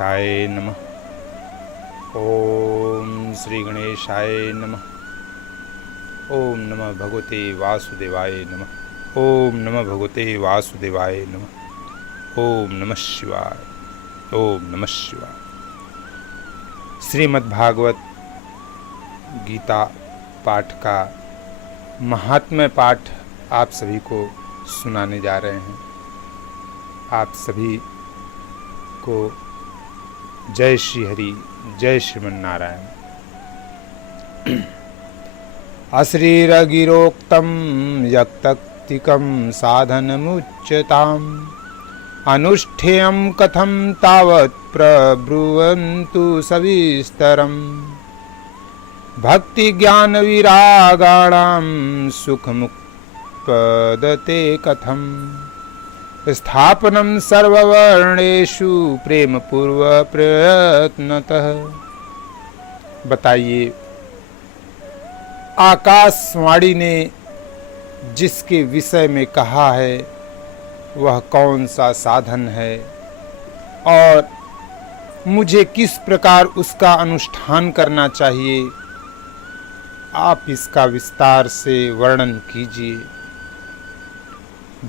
गणेशाय नमः। ओम श्री गणेशाय नमः। ओम नमः भगवते वासुदेवाय नमः। ओम नमः भगवते वासुदेवाय नमः। ओम नमः शिवाय। ओम नमः शिवाय। श्रीमद्भागवत गीता पाठ का महात्म्य पाठ आप सभी को सुनाने जा रहे हैं। आप सभी को जय श्री हरि, जय श्रीमन नारायण। अश्रीरगिरोक्तं यक्तक्तिकं साधनमुच्यताम् अनुष्ठेयं कथं तावत् प्रब्रुवन्तु सविस्तरम् भक्ति ज्ञान विरागाणां सुखमुपपदते कथं स्थापनं सर्ववर्णेषु प्रेम पूर्व प्रयत्नतः। बताइए, आकाशवाणी ने जिसके विषय में कहा है वह कौन सा साधन है और मुझे किस प्रकार उसका अनुष्ठान करना चाहिए, आप इसका विस्तार से वर्णन कीजिए।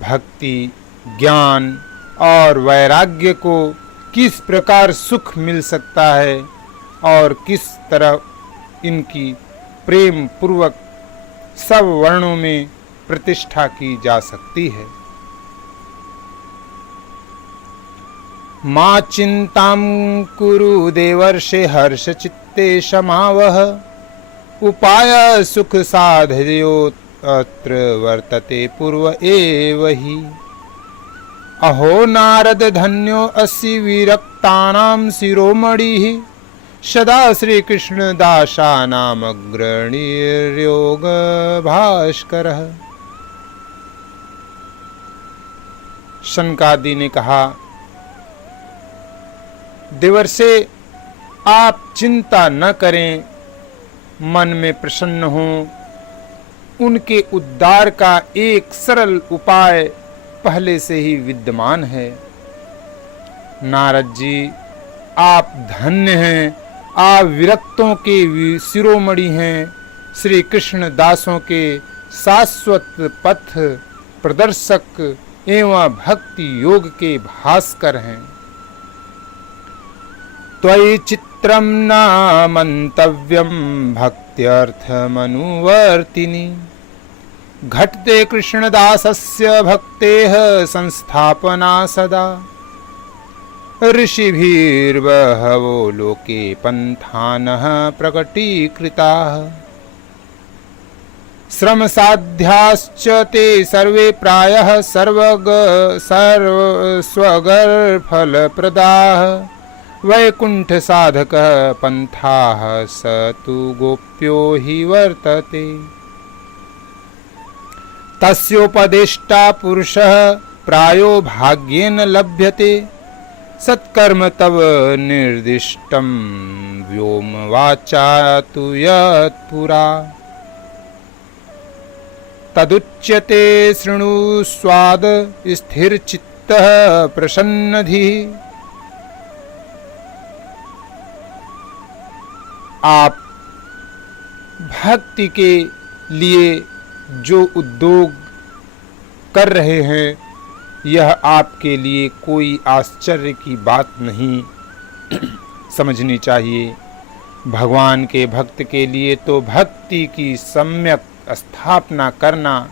भक्ति, ज्ञान और वैराग्य को किस प्रकार सुख मिल सकता है और किस तरह इनकी प्रेम पूर्वक सब वर्णों में प्रतिष्ठा की जा सकती है। मा चिंतां कुरु देवर्षे हर्ष चित्ते समावह उपाय सुख साधयो अत्र वर्तते पूर्व एव हि। अहो नारद धन्यो असि विरक्तानां शिरोमणिः सदा श्री कृष्ण दासानाम अग्रणीर्योग भास्करः। शनकादि ने कहा, देवर्षे आप चिंता न करें, मन में प्रसन्न हों। उनके उद्धार का एक सरल उपाय पहले से ही विद्यमान है। नारद जी, आप धन्य हैं, आप विरक्तों के शिरोमणि हैं, श्री कृष्ण दासों के शाश्वत पथ प्रदर्शक एवं भक्ति योग के भास्कर हैं। त्वयि चित्रं न मंतव्यं भक्त्यर्थमनुवर्तिनि घटते कृष्णदासस्य भक्तेः संस्थापना सदा। ऋषिभिर्बहवो लोके पन्थानः प्रकटीकृताः श्रमसाध्याश्च ते सर्वे प्रायः स्वगर्भफलप्रदाः वैकुंठ साधकः पन्थाः स तु गोप्यो हि वर्तते। तस्योपदेष्टा पुरुषः प्रायो भाग्येन लभ्यते सत्कर्म तव निर्दिष्टं व्योम वाचा तु यत्पुरा। तदुच्यते शृणु स्वाद स्थिरचित्तः प्रसन्नधिः। आप भक्ति के लिए जो उद्योग कर रहे हैं यह आपके लिए कोई आश्चर्य की बात नहीं समझनी चाहिए। भगवान के भक्त के लिए तो भक्ति की सम्यक स्थापना करना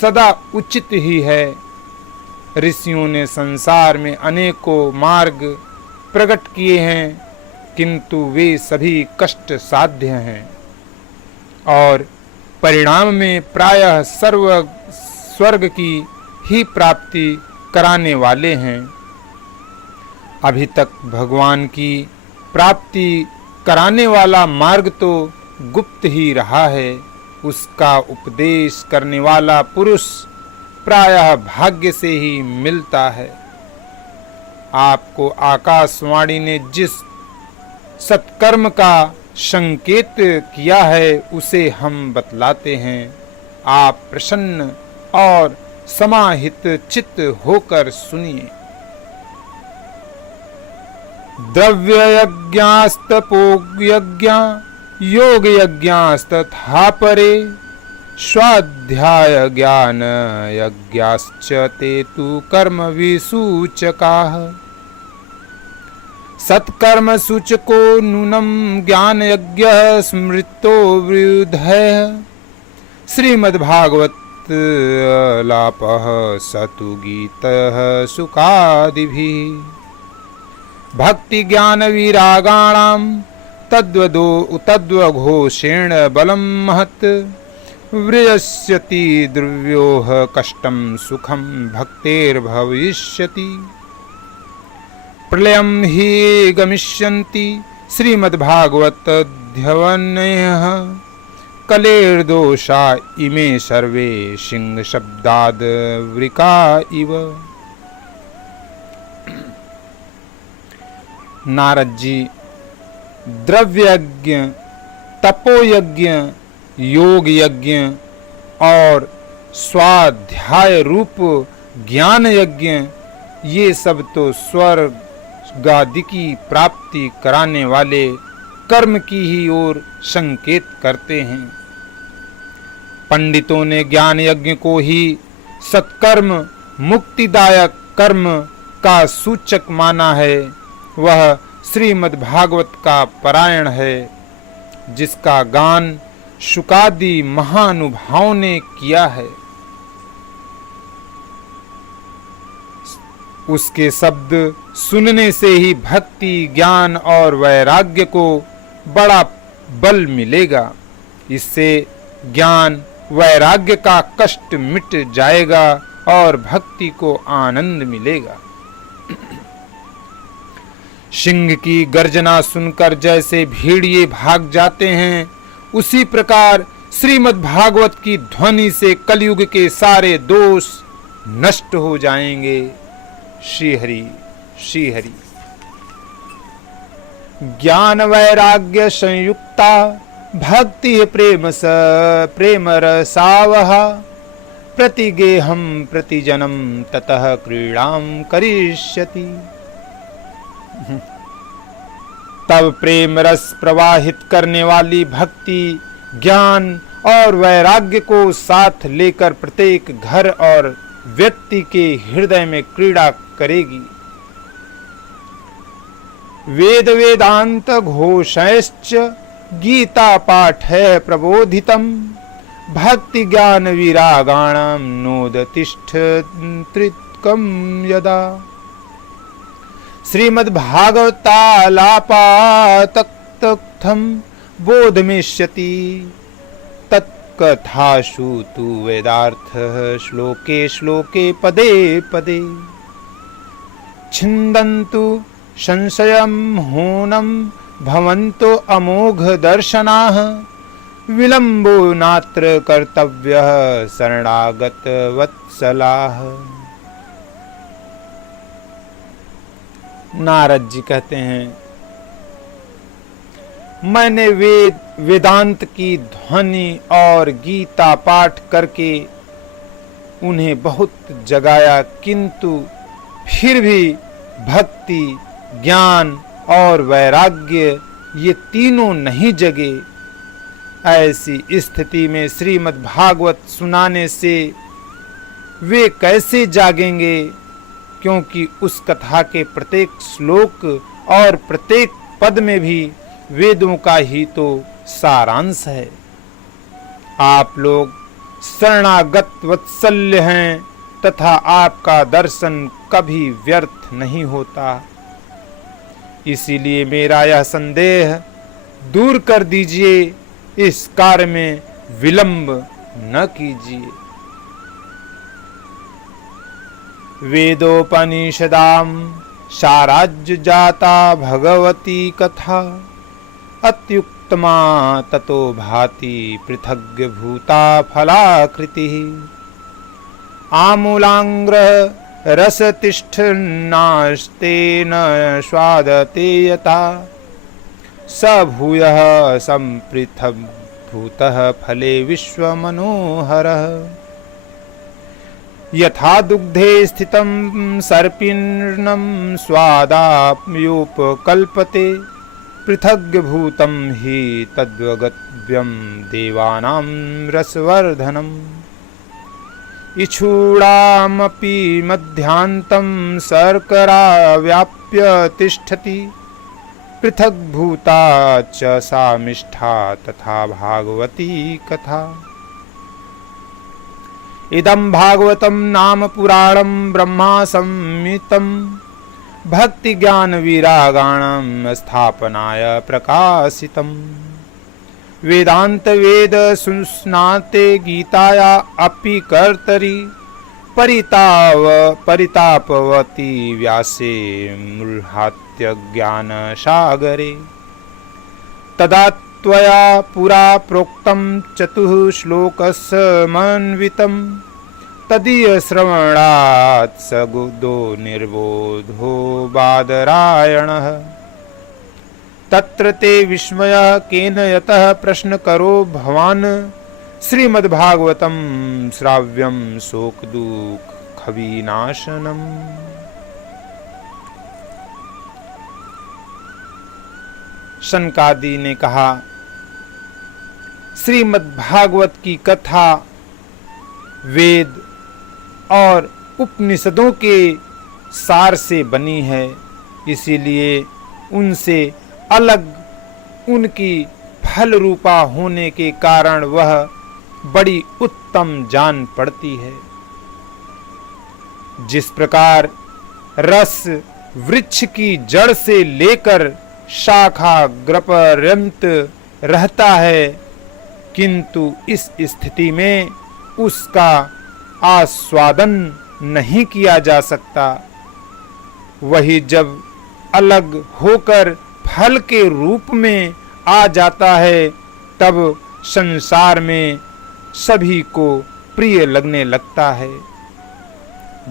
सदा उचित ही है। ऋषियों ने संसार में अनेकों मार्ग प्रकट किए हैं किंतु वे सभी कष्ट साध्य हैं और परिणाम में प्रायः स्वर्ग की ही प्राप्ति कराने वाले हैं। अभी तक भगवान की प्राप्ति कराने वाला मार्ग तो गुप्त ही रहा है। उसका उपदेश करने वाला पुरुष प्रायः भाग्य से ही मिलता है। आपको आकाशवाणी ने जिस सत्कर्म का संकेत किया है उसे हम बतलाते हैं। आप प्रसन्न और समाहित चित्त होकर सुनिए। द्रव्ययज्ञास्तपोयज्ञा योगयज्ञास्तथा परे स्वाध्याय ज्ञान यज्ञाश्च ते तु कर्म विसूचकाः सत्कर्म सूचको नूनम ज्ञान यज्ञ स्मृतो विरुद्धः श्रीमद्भागवत लापः सतु गीतः सुखादिभिः भक्ति ज्ञान विरागाणां तद्वघोषेण बलं महत् व्रयस्यति द्रव्योः कष्टं सुखं भक्तेर्भविष्यति प्रलयं हि गमिष्यन्ति श्रीमद्भागवतध्यवनयः कलेर्दोषा इमे सर्वे सिंहशब्दाद् वृका इव। नारद जी द्रव्ययज्ञ, तपोयज्ञ, योग यज्ञ और स्वाध्याय रूप ज्ञान यज्ञ ये सब तो स्वर्गादि की प्राप्ति कराने वाले कर्म की ही ओर संकेत करते हैं। पंडितों ने ज्ञान यज्ञ को ही सत्कर्म मुक्तिदायक कर्म का सूचक माना है। वह श्रीमद्भागवत का पारायण है जिसका गान शुकादि महानुभावों ने किया है। उसके शब्द सुनने से ही भक्ति ज्ञान और वैराग्य को बड़ा बल मिलेगा। इससे ज्ञान वैराग्य का कष्ट मिट जाएगा और भक्ति को आनंद मिलेगा। सिंह की गर्जना सुनकर जैसे भेड़िए भाग जाते हैं, उसी प्रकार श्रीमद्भागवत की ध्वनि से कलयुग के सारे दोष नष्ट हो जाएंगे। श्री हरि श्री हरि। ज्ञान वैराग्य संयुक्ता भक्ति प्रेम रसावहा प्रतिगेहम प्रतिजनम ततः क्रीड़ाम करिष्यति। तब प्रेम रस प्रवाहित करने वाली भक्ति ज्ञान और वैराग्य को साथ लेकर प्रत्येक घर और व्यक्ति के हृदय में क्रीड़ा करेगी। वेद वेदांत घोषैश्च गीता पाठ है प्रबोधितम भक्ति ज्ञान विरागाणां नोदतिष्ठत्रिकं यदा। श्रीमद्भागवतालापातक्तम् बोधमिष्यति तत्कथासु तु वेदार्थः श्लोके श्लोके पदे पदे छिन्दन्तु संशयं हूनं भवन्तो अमोघ दर्शनाः विलम्बो नात्र कर्तव्यः शरणागत वत्सलाः। नारद जी कहते हैं, मैंने वेदांत की ध्वनि और गीता पाठ करके उन्हें बहुत जगाया, किंतु फिर भी भक्ति ज्ञान और वैराग्य ये तीनों नहीं जगे। ऐसी स्थिति में श्रीमद्भागवत सुनाने से वे कैसे जागेंगे, क्योंकि उस कथा के प्रत्येक श्लोक और प्रत्येक पद में भी वेदों का ही तो सारांश है। आप लोग शरणागत वत्सल्य हैं तथा आपका दर्शन कभी व्यर्थ नहीं होता। इसीलिए मेरा यह संदेह दूर कर दीजिए, इस कार्य में विलंब न कीजिए। वेदोपनिषदां साराज्य जाता भगवती कथा अत्युत्तमा ततो भाति पृथग् भूता फलाकृतिः। आमूलांग्रह रसतिष्ठन्नास्तेन स्वादते यथा स भूयः सम्पृथग् भूतः फले विश्वमनोहरः। यथा दुग्धे स्थितं सर्पिण्णं स्वादाप्योपकल्पते पृथग्भूतं हि तद्वगव्यं देवानां रसवर्धनम् इक्षूणामपि मध्यान्तं शर्करा व्याप्य तिष्ठति पृथग्भूता च सा मिष्ठा तथा भागवती कथा। इदं भागवतं नाम पुराणं ब्रह्मा संहितं भक्ति ज्ञान विरागाणां स्थापनाय प्रकाशितम् वेदांत वेद सुस्नाते गीताया अपि कर्तरि परितापवती व्यासे मुल्हात्य ज्ञान सागरे तदा त्वया पुरा प्रोक्तं चतुः श्लोकसमन्वितं तदीय श्रवणात् सगुदो निर्बोधो बादरायणः तत्र ते विस्मयः केन यतः प्रश्न करो भवान् श्रीमद्भागवतं श्राव्यं शोकदुःखविनाशनम्। शनकादि ने कहा, श्रीमद्भागवत की कथा वेद और उपनिषदों के सार से बनी है, इसीलिए उनसे अलग उनकी फल रूपा होने के कारण वह बड़ी उत्तम जान पड़ती है। जिस प्रकार रस वृक्ष की जड़ से लेकर शाखा पर्यंत रहता है, किंतु इस स्थिति में उसका आस्वादन नहीं किया जा सकता, वही जब अलग होकर फल के रूप में आ जाता है तब संसार में सभी को प्रिय लगने लगता है।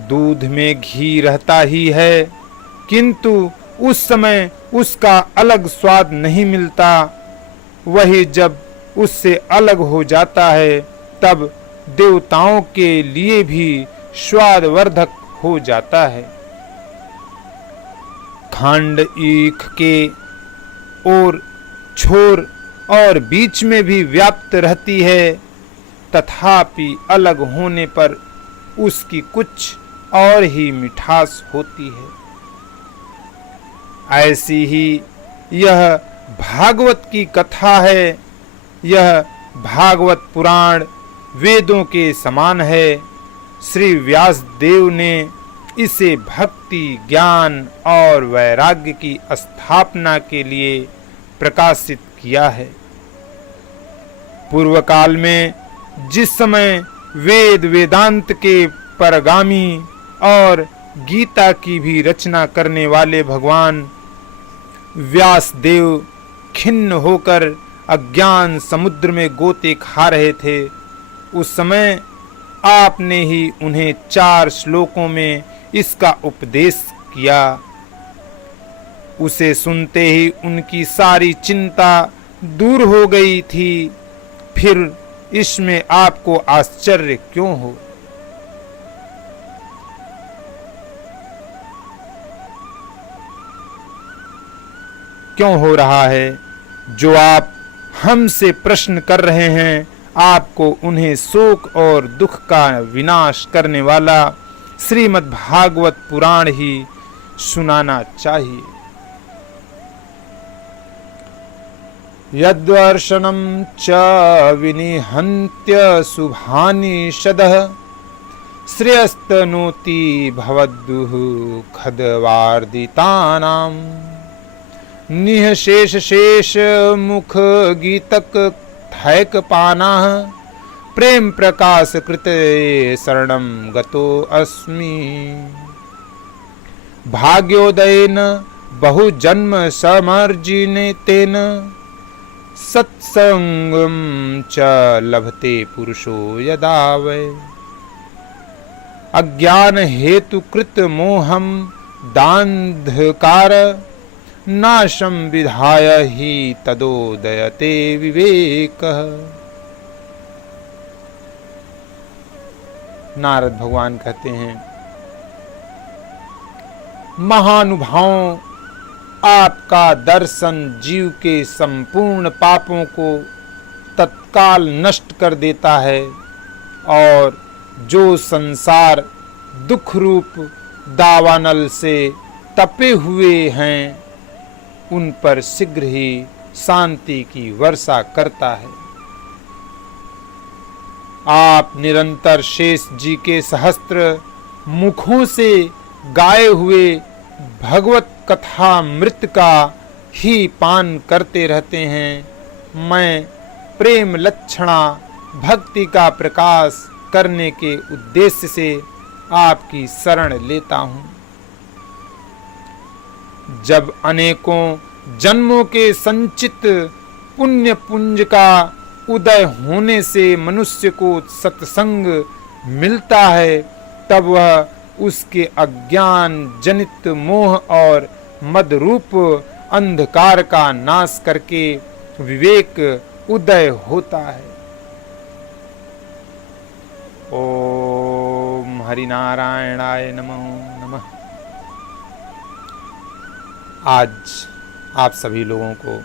दूध में घी रहता ही है, किंतु उस समय उसका अलग स्वाद नहीं मिलता, वही जब उससे अलग हो जाता है तब देवताओं के लिए भी स्वादवर्धक हो जाता है। खंड ईख के और छोर और बीच में भी व्याप्त रहती है, तथापि अलग होने पर उसकी कुछ और ही मिठास होती है। ऐसी ही यह भागवत की कथा है। यह भागवत पुराण वेदों के समान है। श्री व्यास देव ने इसे भक्ति ज्ञान और वैराग्य की स्थापना के लिए प्रकाशित किया है। पूर्व काल में जिस समय वेद वेदांत के परगामी और गीता की भी रचना करने वाले भगवान व्यास देव खिन्न होकर अज्ञान समुद्र में गोते खा रहे थे, उस समय आपने ही उन्हें 4 श्लोकों में इसका उपदेश किया। उसे सुनते ही उनकी सारी चिंता दूर हो गई थी, फिर इसमें आपको आश्चर्य क्यों हो? क्यों हो रहा है? जो आप हमसे प्रश्न कर रहे हैं, आपको उन्हें शोक और दुख का विनाश करने वाला श्रीमद्भागवत पुराण ही सुनाना चाहिए। यद्वर्षणं च विनिहन्त्य शुभानि शदः श्रेयस्तनोति भवद्दुः खद्वार्दितानां निःशेष शेष मुख गीतक थैक पानाः प्रेम प्रकाश कृते शरणं गतो अस्मि। भाग्योदयेन बहुजन्म समर्जिने तेन सत्संगं च लभते पुरुषो यदा वै। अज्ञान हेतु कृत मोहं दान्धकार नाशं विधाय हि तदोदयते विवेकः। नारद भगवान कहते हैं, महानुभावों, आपका दर्शन जीव के संपूर्ण पापों को तत्काल नष्ट कर देता है और जो संसार दुख रूप दावानल से तपे हुए हैं उन पर शीघ्र ही शांति की वर्षा करता है। आप निरंतर शेष जी के सहस्त्र मुखों से गाए हुए भगवत कथामृत का ही पान करते रहते हैं। मैं प्रेम लक्षणा भक्ति का प्रकाश करने के उद्देश्य से आपकी शरण लेता हूँ। जब अनेकों जन्मों के संचित पुण्य पुंज का उदय होने से मनुष्य को सत्संग मिलता है, तब वह उसके अज्ञान जनित मोह और मद रूप अंधकार का नाश करके विवेक उदय होता है। ओम हरिनारायणाय नमः। आज आप सभी लोगों को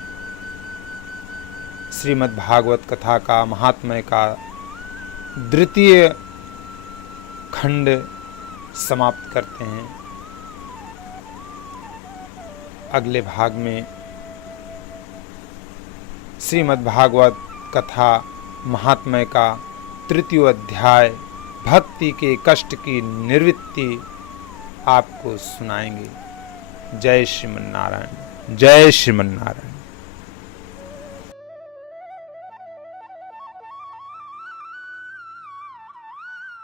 श्रीमद् भागवत कथा का महात्म्य का द्वितीय खंड समाप्त करते हैं। अगले भाग में श्रीमद् भागवत कथा महात्म्य का तृतीय अध्याय भक्ति के कष्ट की निवृत्ति आपको सुनाएंगे। जय श्रीमन्नारायण, जय श्रीमन्नारायण।